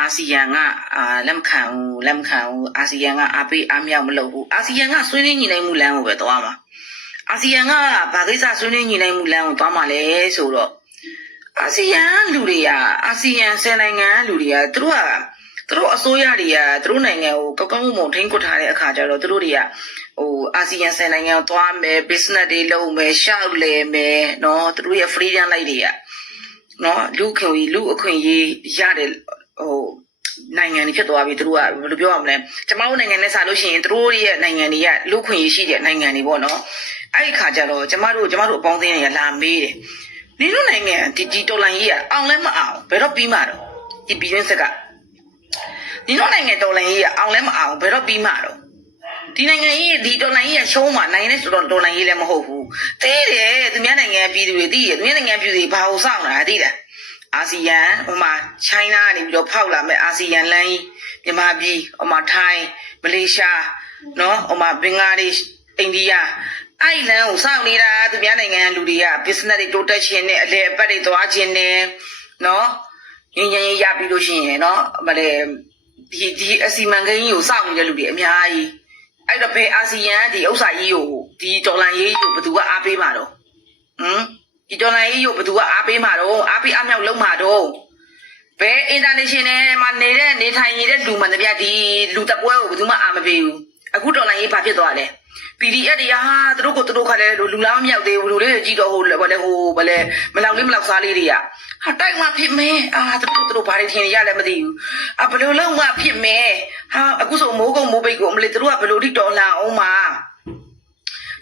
အာဆီယံကအာလက်မခံဘူးလက်မခံဘူးအာဆီယံကအားပေးအားမြောက်မလုပ်ဘူးအာဆီယံကဆွေးနွေးညှိနှိုင်းမှုလမ်းကိုပဲသွားမှာအာဆီယံကဘာကိစ္စဆွေးနွေးညှိနှိုင်းမှုလမ်းကိုသွားမှာလဲဆိုတော့အာဆီယံလူတွေကအာဆီယံဆယ်နိုင်ငံလူတွေကသူတို့ကသူတို့အစိုးရတွေကသူတို့နိုင်ငံကိုကောက်ကောက်မှုမုံထိန်းကွပ်ထားတဲ့အခါကျတော့သူတို့တွေကဟိုအာဆီယံဆယ်နိုင်ငံကိုသွားမယ် business တွေလုပ်မယ်ရှောက်လည်မယ်နော်သူတို့ရဲ့ freedom လိုက်တွေကနော်လူခွင့်လူအခွင့်ရေးရတယ် ဟိုနိုင်ငံတွေဖြစ်သွားပြီသူတို့ကဘယ်လိုပြောရမလဲကျမတို့နိုင်ငံနဲ့ဆိုလို့ရှိရင်သူတို့ရဲ့နိုင်ငံတွေကလူအခွင့်အရေးရှိတဲ့နိုင်ငံတွေပေါ့နော်အဲ့ဒီခါကျတော့ကျမတို့ကျမတို့အပေါင်းအသင်းတွေကလာမေးတယ်နင်တို့နိုင်ငံဒီဒီတော်လိုင်းကြီးကအောင်လဲမအောင်ဘယ်တော့ပြီးမှာတော့ဒီပြည်ရင်းစက်ကနင်တို့နိုင်ငံတော်လိုင်းကြီးကအောင်လဲမအောင်ဘယ်တော့ပြီးမှာတော့ဒီနိုင်ငံကြီးဒီတော်လိုင်းကြီးကရှုံးမှာနိုင်နေဆိုတော့တော်လိုင်းကြီးလည်းမဟုတ်ဘူးသိတယ်သူများနိုင်ငံပြည်သူတွေသိတယ်သူများနိုင်ငံပြည်သူတွေဘာလို့စောင့်တာသိတယ် အာဆီယံဟိုမှာချိုင်းနာကနေပြီးတော့ဖောက်လာမဲ့အာဆီယံလမ်းကြီးမြန်မာပြည်ဟိုမှာထိုင်းမလေးရှားနော်ဟိုမှာဘင်္ဂလားဒေ့ရှ်အိန္ဒိယအဲ့ဒီလမ်းကိုစောင့်နေတာသူများနိုင်ငံလူတွေက business တွေတိုးတက်ခြင်းနဲ့အလဲအပတ်တွေသွားခြင်းနဲ့နော်ငင်းငင်းရပြီးလို့ရှိရင်နော်မလဲဒီဒီအစီမံကိန်းကြီးကိုစောင့်နေတဲ့လူတွေအများကြီးအဲ့တော့ဘယ်အာဆီယံကဒီဥစ္စာကြီးကိုဒီဒေါ်လာရေးကိုဘယ်သူကအားပေးမှာတော့ဟမ် ဒီဒေါ်လာရေးကိုဘယ်သူကအားပေးမှာတော့အားပေးအမြောက်လုံးမှာတော့ဘယ် international မှာနေတဲ့နေထိုင်နေတဲ့လူမှန်တပြဒီလူတပွဲကိုဘယ်သူမှအားမပေးဘူးအခုဒေါ်လာရေးဘာဖြစ်သွားလဲ PDF တွေဟာသူတို့ကိုသူတို့ခါလဲလူလားမမြောက်သေးဘူးလူလေးတွေကြည့်တော့ဟိုဘာလဲဟိုဘာလဲမလောက်လေးမလောက်စားလေးတွေကဟာတိုက်မှဖြစ်မင်းအာသူတို့သူတို့ဘာတွေထင်ရလဲမသိဘူးအာဘယ်လိုလုံးမှဖြစ်မင်းဟာအခုဆိုမိုးကုံမိုးပိတ်ကိုအမလေးသူတို့ကဘယ်လိုထိတော်လှန်အောင်မှာ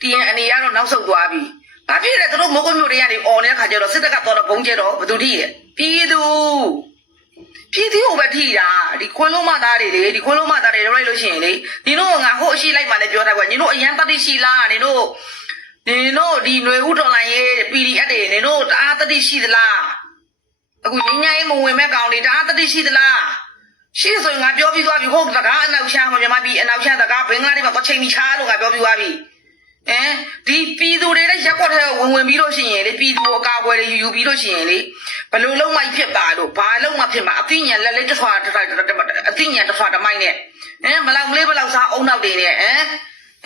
ဒီရင်အနေကတော့နောက်ဆုတ်သွားပြီ ဘာဖြစ်လဲသူတို့မိုးကုံမျိုးတွေကနေអော်နေတဲ့ခါကျတော့စစ်တပ်ကတော့ဘုံကျဲတော့ဘယ်သူထိလဲပြည်သူ ပြည်သူကိုပဲထိတာဒီခွင်းလုံးမသားတွေလေဒီခွင်းလုံးမသားတွေလောက်လိုက်လို့ရှိရင်လေညီတို့ကငါဟိုအရှိလိုက်မှလည်းပြောတာကွာညီတို့အရန်တတိရှိလားညီတို့ညီတို့ဒီຫນွေဥတော်လိုင်းရေး PDF တွေညီတို့တအားတတိရှိသလားအခုငင်းငိုင်းမဝင်မဲ့ကောင်တွေတအားတတိရှိသလားရှိဆိုရင်ငါပြောပြီးသွားပြီဟုတ်တကားအနောက်ချမ်းမှာမြန်မာပြည်အနောက်ချမ်းတကားဘင်္ဂလားဒေ့ရှ်မှာတော့ချိန်မီချားလို့ငါပြောပြီးသွားပြီ အဲဒီပြည်သူတွေလည်းရက်ကွက်ထဲဝင်ဝင်ပြီးလို့ရှိရင်လေပြည်သူအကာအကွယ်တွေယူယူပြီးလို့ရှိရင်လေဘယ်လိုလုံးမဖြစ်ပါလို့ဘာလုံးမဖြစ်မှာအသိဉာဏ်လက်လေးတစ်ထွာတစ်ထွာအသိဉာဏ်တစ်ထွာတစ်မိုက်နဲ့အဲမလောက်မလေးမလောက်စားအုံနောက်တွေနဲ့အဲ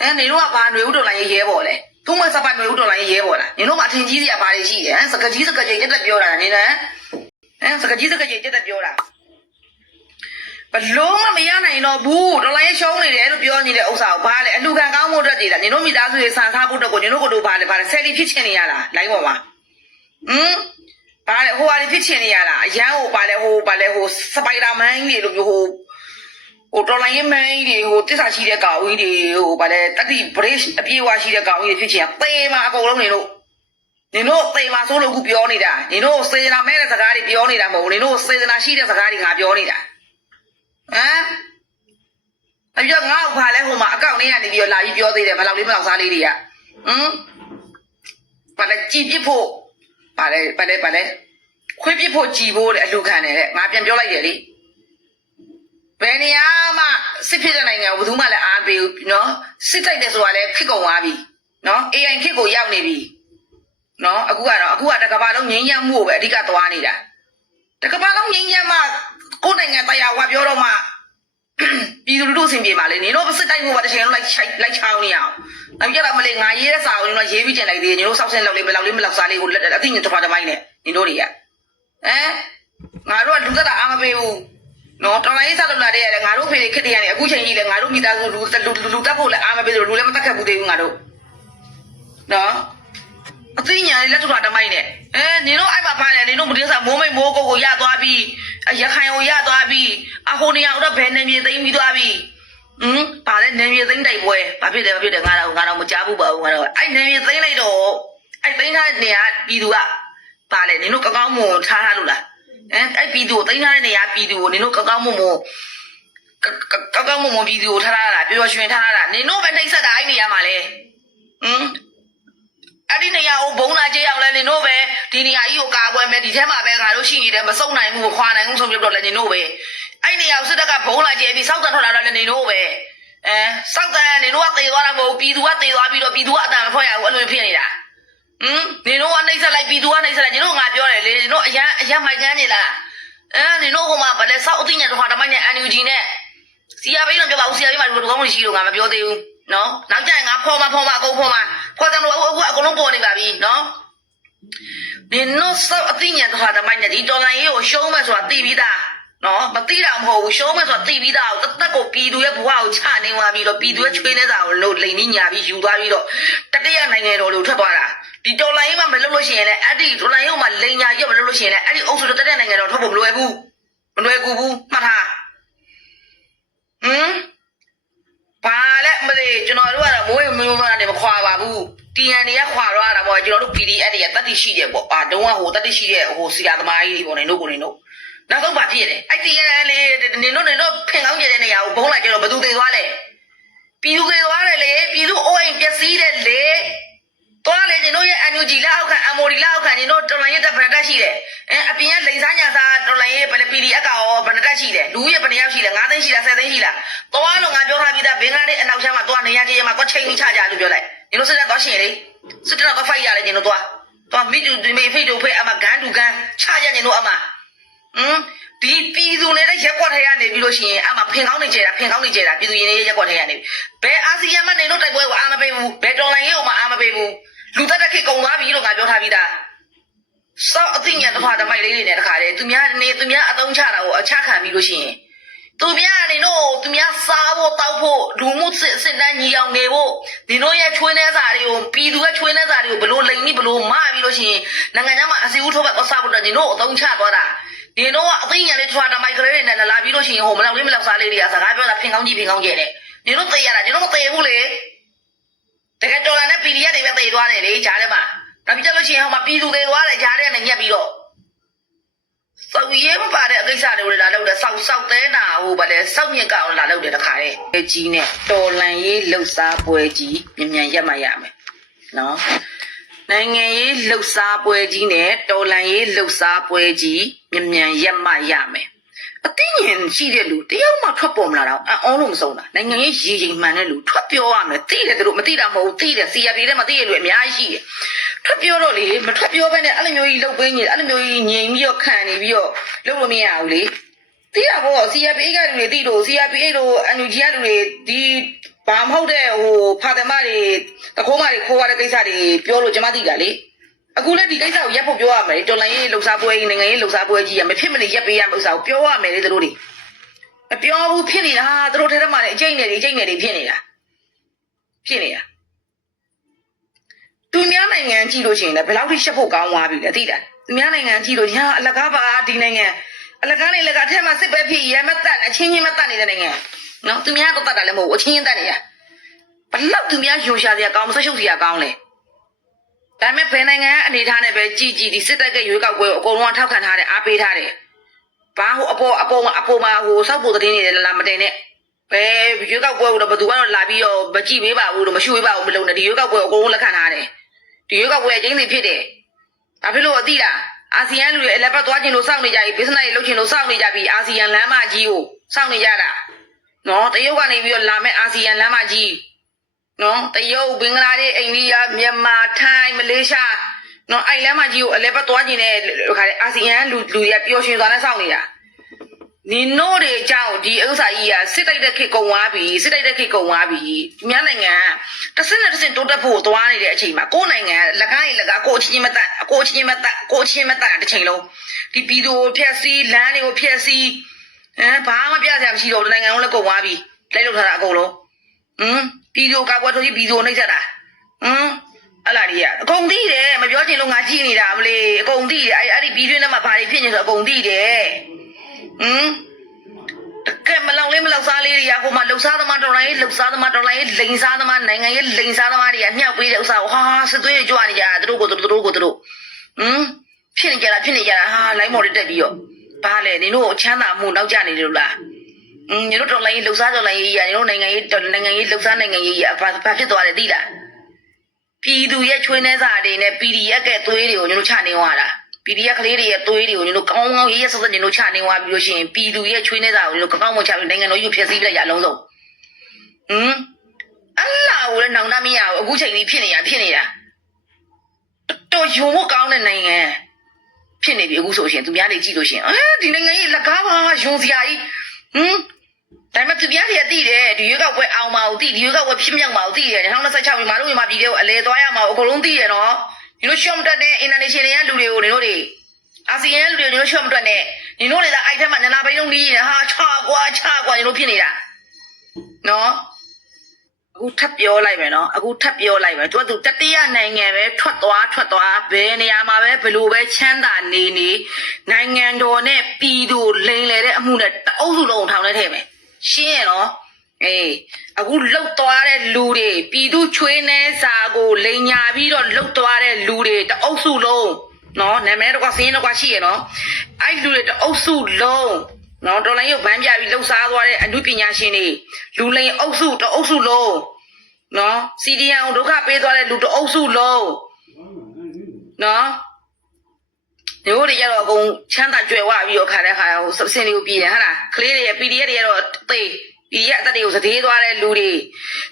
အဲနေတော့ကဘာຫນွေဥတော်လိုင်းရဲပေါ်လဲသူ့မစပတ်ຫນွေဥတော်လိုင်းရဲပေါ်လားနေတော့ကအထင်ကြီးစရာဘာတွေရှိတယ်စကကြီးစကကြီးတက်တက်ပြောတာနေနဲ့အဲစကကြီးစကကြီးတက်တက်ပြောတာ ဘလုံးမမရနိုင်တော့ဘူးတော်လိုင်းရှုံးနေတယ်လို့ပြောနေတဲ့ဥစ္စာကိုဘာလဲအလူခံကောင်းမှုအတွက်တည်တာနေတို့မိသားစုတွေဆန်ထားဖို့အတွက်ကိုနေတို့ကိုတို့ဘာလဲဘာလဲဆယ်လီဖြစ်ချင်နေရလားလိုင်းပေါ်မှာဟမ်ဘာလဲဟိုဟာတွေဖြစ်ချင်နေရလားအရန်ဟိုဘာလဲဟိုဘာလဲဟိုစပိုက်ဒါမန်ကြီးတွေလိုမျိုးဟိုဟိုတော်လိုင်းရေးမန်းကြီးတွေဟိုတစ္ဆာရှိတဲ့ကောင်ကြီးတွေဟိုဘာလဲတတိဘရစ်အပြေးဝရှိတဲ့ကောင်ကြီးတွေဖြစ်ချင်ပေမှာအကုန်လုံးနေတို့နေတို့ပေမှာဆိုလို့အခုပြောနေတာနေတို့စေတနာမဲ့တဲ့စကားတွေပြောနေတာမဟုတ်ဘူးနေတို့စေတနာရှိတဲ့စကားတွေငါပြောနေတာ ဟမ်အပြငါ့ဥပါလဲဟိုမှာအကောင့်လေးကနေပြီးတော့လာပြီးပြောသေးတယ်ဘယ်လောက်လေးဘယ်လောက်စားလေးတွေကဟမ်ဘာလဲကြည်ပြစ်ဖို့ဘာလဲဘာလဲဘာလဲခွေးပြစ်ဖို့ကြည်ဖို့တဲ့အလူခံတယ်တဲ့ငါပြန်ပြောလိုက်တယ်လေဘယ်နေရာမှစစ်ဖြစ်တဲ့နိုင်ငံကိုဘယ်သူမှလည်းအားပေးဘူးနော်စစ်တိုက်တယ်ဆိုတာလည်းခစ်ကုန်သွားပြီနော် AI ခစ်ကိုရောက်နေပြီနော်အခုကတော့အခုကတကဘာလုံးငင်းရမှုကိုပဲအဓိကသွားနေတာတကဘာလုံးငင်းရမှ ကိုယ်နိုင်ငံတရားဝါပြောတော့မှပြည်သူလူထုအဆင်ပြေပါလေနင်တို့စစ်တိုက်မှုပါတစ်ချိန်လုံးလိုက်ချိုက်လိုက်ချောင်းနေအောင်အပြက်တော့မလေးငါရေးတဲ့စာကိုနင်တို့ရေးပြီးကျင်လိုက်သေးတယ်နင်တို့စောက်ဆင်းလောက်လေးဘယ်လောက်လေးမလောက်စားလေးကိုလက်အသိဉာဏ်တစ်ဖာတစ်မိုင်းနဲ့နင်တို့တွေကဟမ်ငါတို့ကလူသက်တာအားမပေးဘူးနော်တော်လိုင်းစားလို့လာတဲ့ရတယ်ငါတို့ဖေတွေခစ်တရနေအခုချိန်ကြီးလဲငါတို့မိသားစုလူလူလူတက်ဖို့လည်းအားမပေးလို့လူလည်းမတက်ခတ်ဘူးသေးဘူးငါတို့နော်အသိဉာဏ်လေးလက်တစ်ဖာတစ်မိုင်းနဲ့အဲနင်တို့အဲ့မှာပါတယ်နင်တို့မတင်းစားမိုးမိတ်မိုးကိုကိုရသွားပြီး ရခိုင်ကိုရသွားပြီးအဟိုနေရာတော့ဘယ်နေမြေသိမ်းပြီးသွားပြီးဟမ်ပါလေနေမြေသိမ့်တိုက်ပွဲဘာဖြစ်တယ်ဘာဖြစ်တယ်ငါတော့ငါတော့မကြားဘူးပါဘူးငါတော့အဲ့နေမြေသိမ့်လိုက်တော့အဲ့သိမ့်ထားတဲ့နေရာပြည်သူကပါလေနင်တို့ကောင်းကောင်းမွန်ထားထားလို့လားဟမ်အဲ့ပြည်သူကိုသိမ့်ထားတဲ့နေရာပြည်သူကိုနင်တို့ကောင်းကောင်းမွန်မွန်ကောင်းကောင်းမွန်မွန်ပြည်သူကိုထားထားတာပျော်ပျော်ရွှင်ထားထားတာနင်တို့ပဲနှိမ့်ဆက်တာအဲ့နေရာမှာလေဟမ် အဲ့ဒီနေရာကိုဘုံလာကြရောက်လဲနင်တို့ပဲဒီနေရာကြီးကိုကာကွယ်မယ်ဒီထဲမှာပဲငါတို့ရှိနေတယ်မစုံနိုင်ဘူးခွာနိုင်ဘူးဆိုပြီးတော့လည်းနင်တို့ပဲအဲ့နေရာကိုစစ်တပ်ကဘုံလာကြပြီးစောက်တန်ထွက်လာတော့လည်းနင်တို့ပဲအဲစောက်တန်နင်တို့ကတေသွားတာမဟုတ်ပြည်သူကတေသွားပြီးတော့ပြည်သူကအတန်မထွက်ရဘူးအဲ့လိုဖြစ်နေတာဟမ်နင်တို့ကနှိမ့်ဆက်လိုက်ပြည်သူကနှိမ့်ဆက်လိုက်နင်တို့ငါပြောတယ်လေနင်တို့အရန်အရန်မိုက်ကန်းနေလားအဲနင်တို့ဟိုမှာဗလဲစောက်အသိညာတော့ဟာတမိုင်းနဲ့ NUG နဲ့စီယာဘေးတော့ပြောပါဦးစီယာဘေးမှာလူကောင်းလို့ရှိလို့ငါမပြောသေးဘူးနော်နောက်ကျရင်ငါဖော်မဖော်မအကုန်ဖော်မ ဖော်တယ်လို့အခုအခုအကုန်လုံးပေါ်နေပါပြီနော်နင်တို့စောက်အသိညာတော့ဟာတမိုင်းနဲ့ဒီဒေါ်လာရေးကိုရှုံးမယ်ဆိုတာသိပြီးသားနော်မသိတာမဟုတ်ဘူးရှုံးမယ်ဆိုတာသိပြီးသားတသက်ကိုပြည်သူရဲ့ဘဝကိုချနေသွားပြီးတော့ပြည်သူရဲ့ချွေးနေတာကိုလို့လိန်ကြီးညာပြီးယူသွားပြီးတော့တတိယနိုင်ငံတော်လို့ထွက်သွားတာဒီဒေါ်လာရေးမှမလုပ်လို့ရှိရင်လည်းအဲ့ဒီဒေါ်လာရေးမှာလိန်ညာရုပ်မလုပ်လို့ရှိရင်လည်းအဲ့ဒီအုပ်စုတတိယနိုင်ငံတော်ထွက်ဖို့မလွယ်ဘူးမလွယ်ကူဘူးမှတ်ထားဟမ် ဘာလဲမသိကျွန်တော်တို့ကတော့မိုးရမျိုးမကနေမခွာပါဘူး TN တွေကခွာတော့တာပေါ့ကျွန်တော်တို့ PDF တွေကတတ်သိရှိတယ်ပေါ့အာတုံးကဟိုတတ်သိရှိတဲ့ဟိုဆရာသမားကြီးတွေပေါ့နေတို့ကိုနေတို့နောက်ဆုံးဘာဖြစ်လဲအဲ့ TN လေးနေတို့နေတို့ဖင်ကောင်းကျတဲ့နေရာကိုဘုံလိုက်ကြတော့ဘသူသေးသွားလဲပြည်သူသေးသွားတယ်လေပြည်သူအိုးအိမ်ပျက်စီးတယ်လေသွားလေကျွန်တော်ရဲ့ NUG လက်အောက်ခံ MOD လက်အောက်ခံကျွန်တော်တော်လိုင်းရဲ့တပ်ဗရတက်ရှိတယ်အဲအပြင်ကလိန်စားညာစားတော်လိုင်းရဲ့ဘယ် PDF ကရောဗရတက်ရှိတယ်လူရဲ့ဘယ်နှယောက်ရှိလဲ9သိန်းရှိလား10သိန်းရှိလားသွားလို့ငါပြောထား ပြီးသားဘင်္ဂလားဒေ့အနောက်ချမ်းမှာသွားနေရချင်းမှာသွားချိန်ပြီးချကြလို့ပြောလိုက်ကျွန်တော်စစ်တပ်သွားရှင်လေစစ်တပ်တော့ဖိုက်ရတယ်ကျွန်တော်သွားသွားမိတူဒီမေဖိတ်တူဖိတ်အမဂန်းတူဂန်းချကြကျွန်တော်အမဟမ်ဒီပြည်သူနေတဲ့ရက်ကွက်ထဲကနေပြီးလို့ရှိရင်အမဖင်ကောင်းနေကြတာဖင်ကောင်းနေကြတာပြည်သူရင်နေတဲ့ရက်ကွက်ထဲကနေဘယ်အာဆီယံမနေလို့တိုက်ပွဲကိုအာမပေးဘူးဘယ်တော်လိုင်းရေးကိုမှအာမပေးဘူးလူသက်တက်ခေကုံသွားပြီလို့ငါပြောထားပြီးသားစောက်အသိဉာဏ်တစ်ခါတမိုက်လေးတွေနဲ့တခါတည်းသူများနေသူများအသုံးချတာကိုအချခံပြီးလို့ရှိရင် သူများနေတော့သူများစားဖို့တောက်ဖို့လူမှုစစ်စစ်တန်းညီအောင်နေဖို့ဒီတို့ရဲ့ချွေးနှဲစာတွေကိုပြည်သူရဲ့ချွေးနှဲစာတွေကိုဘလို့လိန်ပြီးဘလို့မပြီးလို့ရှိရင်နိုင်ငံခြားမှာအစီအုပ်ထုတ်ပဲပတ်စားဖို့တော့ဒီတို့အသုံးချသွားတာဒီတို့ကအသိဉာဏ်လေးထွာတမိုက်ကလေးတွေနဲ့လာပြီးလို့ရှိရင်ဟိုမလောက်လေးမလောက်စားလေးတွေကစကားပြောတာဖင်ကောင်းကြီးဖင်ကောင်းကျဲတဲ့ဒီတို့သိရတာဒီတို့မသိဘူးလေတကယ်တော်လာနဲ့ PDF တွေပဲသိသွားတယ်လေဂျားထဲမှာဒါပြီးကြလို့ရှိရင်ဟိုမှာပြည်သူတွေသွားတယ်ဂျားထဲနဲ့ညက်ပြီးတော့ စောက်ရဲမပါတဲ့အကိစ္စတွေကိုလာလုပ်တယ်စောက်စောက်သေးနာဟိုဗါလေစောက်မြင့်ကောင်လာလုပ်တယ်တခါလေအကြီးနဲ့တော်လန်ရေးလှုပ်ရှားပွဲကြီးမြန်မြန်ရက်မှရမယ်နော်နိုင်ငံရေးလှုပ်ရှားပွဲကြီးနဲ့တော်လန်ရေးလှုပ်ရှားပွဲကြီးမြန်မြန်ရက်မှရမယ်အသိဉာဏ်ရှိတဲ့လူတယောက်မှထွက်ပေါ်မလာတော့အံ့ဩလို့မဆုံးတာနိုင်ငံရေးရည်ရည်မှန်တဲ့လူထွက်ပြောရမယ်သိတယ်သူတို့မသိတာမဟုတ်ဘူးသိတယ် CRP ထဲမှာသိရလူအများကြီးရှိတယ် ထွက်ပြောတော့လေမထွက်ပြောဘဲနဲ့အဲ့လိုမျိုးကြီးလှုပ်ပေးနေအဲ့လိုမျိုးကြီးငြိမ်ပြီးတော့ခံနေပြီးတော့လုပ်လို့မရဘူးလေသိတာပေါ့ CRP ကလူတွေသိလို့ CRP တို့ NUG ကလူတွေဒီဘာမဟုတ်တဲ့ဟိုဖာသမတွေတခိုးမတွေခိုးရတဲ့ကိစ္စတွေပြောလို့ကျွန်မသိတာလေအခုလည်းဒီကိစ္စကိုရက်ဖို့ပြောရမယ်တော်လိုင်းရေးလှုပ်ရှားပွဲကြီးနိုင်ငံရေးလှုပ်ရှားပွဲကြီးကမဖြစ်မနေရက်ပေးရမယ့်ဥစ္စာကိုပြောရမယ်လေသူတို့တွေမပြောဘူးဖြစ်နေတာသူတို့ထဲထဲမှာလည်းအကျိတ်နေတွေအကျိတ်နေတွေဖြစ်နေတာဖြစ်နေတာ သူများနိုင်ငံကြည့်လို့ရှိရင်လည်းဘယ်လောက်ထိရှက်ဖို့ကောင်းသွားပြီလဲသိတာသူများနိုင်ငံကြည့်လို့ညာအလကားပါဒီနိုင်ငံအလကားနေလကားထဲမှာစစ်ပဲဖြစ်ရမတ်တက်အချင်းချင်းမတက်နေတဲ့နိုင်ငံနော်သူများတော့တက်တာလည်းမဟုတ်ဘူးအချင်းချင်းတက်နေတာဘလောက်သူများယုံရှာစရာကောင်းမဆက်ရှုပ်စရာကောင်းလဲဒါပေမဲ့ဘယ်နိုင်ငံကအနေထားနဲ့ပဲကြည်ကြည်ဒီစစ်တပ်ကရွေးကောက်ပွဲကိုအကုန်လုံးထောက်ခံထားတယ်အားပေးထားတယ်။ဘာဟိုအပေါ်အပေါ်မှာအပေါ်မှာဟိုစောက်ဖို့သတင်းတွေလည်းလာမတင်နဲ့။ဘယ်ရွေးကောက်ပွဲကိုတော့ဘယ်သူကတော့လာပြီးတော့မကြည့်ပေးပါဘူးလို့မရှိပေးပါဘူးမလုပ်နဲ့ဒီရွေးကောက်ပွဲကိုအကုန်လုံးလက်ခံထားတယ်။ ဒီရွေးကောက်ပွဲအချင်းစီဖြစ်တယ်။ဘာဖြစ်လို့အသိလား။အာဆီယံလူတွေအလက်ပတ်သွားခြင်းလို့စောင့်နေကြပြီ business တွေလုပ်ခြင်းလို့စောင့်နေကြပြီအာဆီယံလမ်းမကြီးကိုစောင့်နေကြတာ။နော်တရုတ်ကနေပြီးတော့လာမဲ့အာဆီယံလမ်းမကြီးနော်တရုတ်ဘင်္ဂလားဒေ့ရှ်အိန္ဒိယမြန်မာထိုင်းမလေးရှားနော်အိုင်လန်မှာကြီးကိုအလဲပတ်သွားခြင်းနဲ့ခါလေအာဆီယံလူလူတွေကပျော်ရွှင်စွာနဲ့စောင့်နေတာ နင်တို့တွေအကြောင်းဒီဥစ္စာကြီးကစစ်တိုက်တဲ့ခေတ်ကုံသွားပြီစစ်တိုက်တဲ့ခေတ်ကုံသွားပြီမြန်မာနိုင်ငံကတစ်စက်နဲ့တစ်စက်တိုးတက်ဖို့သွားနေတဲ့အချိန်မှာကိုယ်နိုင်ငံကလက်ကားရင်လက်ကားကိုယ်အချင်းချင်းမတက်ကိုယ်အချင်းချင်းမတက်ကိုယ်အချင်းချင်းမတက်တစ်ချိန်လုံးဒီပြည်သူကိုဖျက်ဆီးလမ်းတွေကိုဖျက်ဆီးဟမ်ဘာမှပြစရာမရှိတော့ဘူးနိုင်ငံလုံးလည်းကုံသွားပြီလိုက်လို့ထားတာအကုန်လုံးဟမ်ပြည်သူကာကွယ်ထုတ်ကြီးပြည်သူနှိမ့်ဆက်တာဟမ်အဲ့လာကြီးကအကုန်သိတယ်မပြောချင်လို့ငါကြည့်နေတာမလေးအကုန်သိတယ်အဲ့အဲ့ဒီပြည်တွင်းထဲမှာဘာတွေဖြစ်နေဆိုအကုန်သိတယ် ဟမ်တကယ်မလောက်လေးမလောက်စားလေးတွေကဟိုမှာလှုပ်ရှားသမားတော်လိုင်းလှုပ်ရှားသမားတော်လိုင်းလိန်စားသမားနိုင်ငံရေးလိန်စားသမားတွေကညှောက်ပေးတဲ့ဥစ္စာကိုဟာစစ်သွေးတွေကြွနေကြတာသူတို့ကိုသူတို့ကိုသူတို့ဟမ်ဖြစ်နေကြတာဖြစ်နေကြတာဟာလိုင်းမော်တွေတက်ပြီးတော့ဘာလဲနင်တို့ချမ်းသာမှုနောက်ကျနေတယ်လို့လားอืมညီတို့တော်လိုင်းရေးလှုပ်ရှားတော်လိုင်းရေးကြီးညီတို့နိုင်ငံရေးနိုင်ငံရေးလှုပ်ရှားနိုင်ငံရေးကြီးဘာဘာဖြစ်သွားလဲသိလားပြည်သူရဲ့ချွေးနှဲစာတွေနဲ့ PDF ကသွေးတွေကိုညီတို့ချနေသွားတာ PDF ကလေးတွေရဲ့သွေးတွေကိုညီတို့ကောင်းကောင်းရေးရဆက်ဆက်ညီတို့ချနေသွားပြီးလို့ရှိရင်ပြည်သူရဲ့ချွေးနှဲစာကိုညီတို့ကောင်းကောင်းမချပြီးနိုင်ငံတော်ကြီးကိုဖျက်ဆီးပြလိုက်ရအလုံးစုံဟမ်အလားကိုလည်းနောင်တမရဘူးအခုချိန်ကြီးဖြစ်နေတာဖြစ်နေတာတော်တော်ယုံဖို့ကောင်းတဲ့နိုင်ငံဖြစ်နေပြီအခုဆိုရှင်သူများတွေကြည့်လို့ရှင်အဲဒီနိုင်ငံကြီးလက်ကားပါယုံစရာကြီးဟမ်ဒါပေမဲ့သူများတွေအတိတယ်ဒီရွေးကောက်ပွဲအောင်မအောင်တိဒီရွေးကောက်ပွဲဖြစ်မြောက်မအောင်တိတယ်2026မှာတို့မြန်မာပြည်တွေကိုအလဲသွားရမှာအကုန်လုံးသိရနော် ဒီလိုရှော့မတက်တဲ့အင်တာနေရှင်တွေကလူတွေကိုနေတို့တွေအာဆီယံလူတွေနေတို့ရှော့မတက်နဲ့နေတို့တွေကအဲ့ထက်မှနနာဘိန်းလုံးကြီးနေဟာချကွာချကွာနေတို့ဖြစ်နေတာနော်အခုထပ်ပြောလိုက်မယ်နော်အခုထပ်ပြောလိုက်မယ်သူကသူတတိယနိုင်ငံပဲထွက်သွားထွက်သွားဘယ်နေရာမှာပဲဘလို့ပဲချမ်းသာနေနေနိုင်ငံတော်နဲ့ပြည်သူလိန်လေတဲ့အမှုနဲ့တအုပ်စုလုံးထောင်နေထဲမယ်ရှင်းရနော် အေးအခုလှုပ်သွားတဲ့လူတွေပြည်သူချွေးနေစာကိုလိန်ညာပြီးတော့လှုပ်သွားတဲ့လူတွေတအုပ်စုလုံးနော်နာမည်တော့ကစင်းတော့ကရှိရနော်အဲ့လူတွေတအုပ်စုလုံးနော်တော်လိုင်းရုပ်ဗန်းပြပြီးလှုပ်ရှားသွားတဲ့အမှုပညာရှင်တွေလူလိန်အုပ်စုတအုပ်စုလုံးနော်စီဒီယန်ကိုဒုက္ခပေးသွားတဲ့လူတအုပ်စုလုံးနော်ဒီလိုတွေကြတော့အကုန်ချမ်းသာကြွယ်ဝပြီးတော့ခါတဲ့ခါဟိုစစင်တွေကိုပြည်တယ်ဟာလားကလေးတွေရဲ့ PDF တွေကတော့သေ ပြည်ရအသက်တွေကိုစသေးသွားတဲ့လူတွေ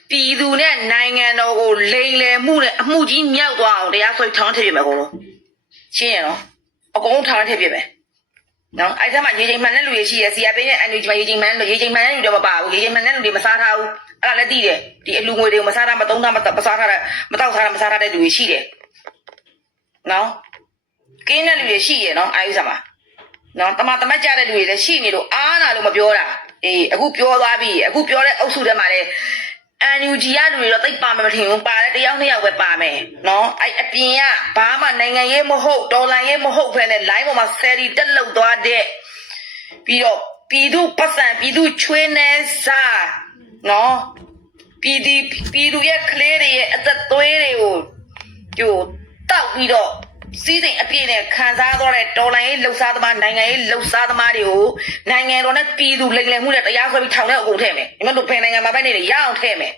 ပြည်သူနဲ့နိုင်ငံတော်ကိုလိန်လည်မှုနဲ့အမှုကြီးမြောက်သွားအောင်တရားစွဲထောင်းထည့်ပြမယ်ကိုလို့ရှင်းရနော်အကုန်ထောင်းထည့်ပြမယ်နော်အဲ့ဒါမှရေချိန်မှန်တဲ့လူတွေရှိရစီယာပေးတဲ့အန်ယူဂျီမှာရေချိန်မှန်တဲ့လူရေချိန်မှန်တဲ့လူတွေမပါဘူးရေချိန်မှန်တဲ့လူတွေမစားထားဘူးအဲ့ဒါလည်းသိတယ်ဒီအလူငွေတွေကိုမစားထားမသုံးထားမစားထားတဲ့မတောက်စားတာမစားထားတဲ့လူတွေရှိတယ်နော်ကင်းတဲ့လူတွေရှိရနော်အာယူဆာမှာနော်တမတမတ်ကြတဲ့လူတွေလည်းရှိနေလို့အားနာလို့မပြောတာ အေးအခုပြောသွားပြီအခုပြောတဲ့အုပ်စုထဲမှာလည်းအန်ယူဂျီရလူတွေတော့တိတ်ပါမမထင်ဘူးပါတဲ့တယောက်နှစ်ယောက်ပဲပါမယ်နော်အဲ့အပြင်ကဘာမှနိုင်ငံရေးမဟုတ်ဒေါ်လာရေးမဟုတ်ဖ ೇನೆ လိုင်းပေါ်မှာဆယ်ရီတက်လောက်သွားတဲ့ပြီးတော့ပြည်သူပတ်စံပြည်သူချွေးနေစားနော်ပြည်ဒီပြည်သူရဲ့ကလေးတွေရဲ့အသက်သွေးတွေကိုကျိုတောက်ပြီးတော့ စီးစိမ်အပြည့်နဲ့ခံစားသွားတဲ့တော်လိုင်းရေးလှုပ်ရှားသမားနိုင်ငံရေးလှုပ်ရှားသမားတွေကိုနိုင်ငံတော်နဲ့ပြည်သူလိမ်လည်မှုနဲ့တရားစွဲပြီးထောင်ထဲအကုန်ထည့်မယ်ဒီမှာတို့ဖယ်နိုင်ငံမှာပဲနေနေရအောင်ထည့်မယ်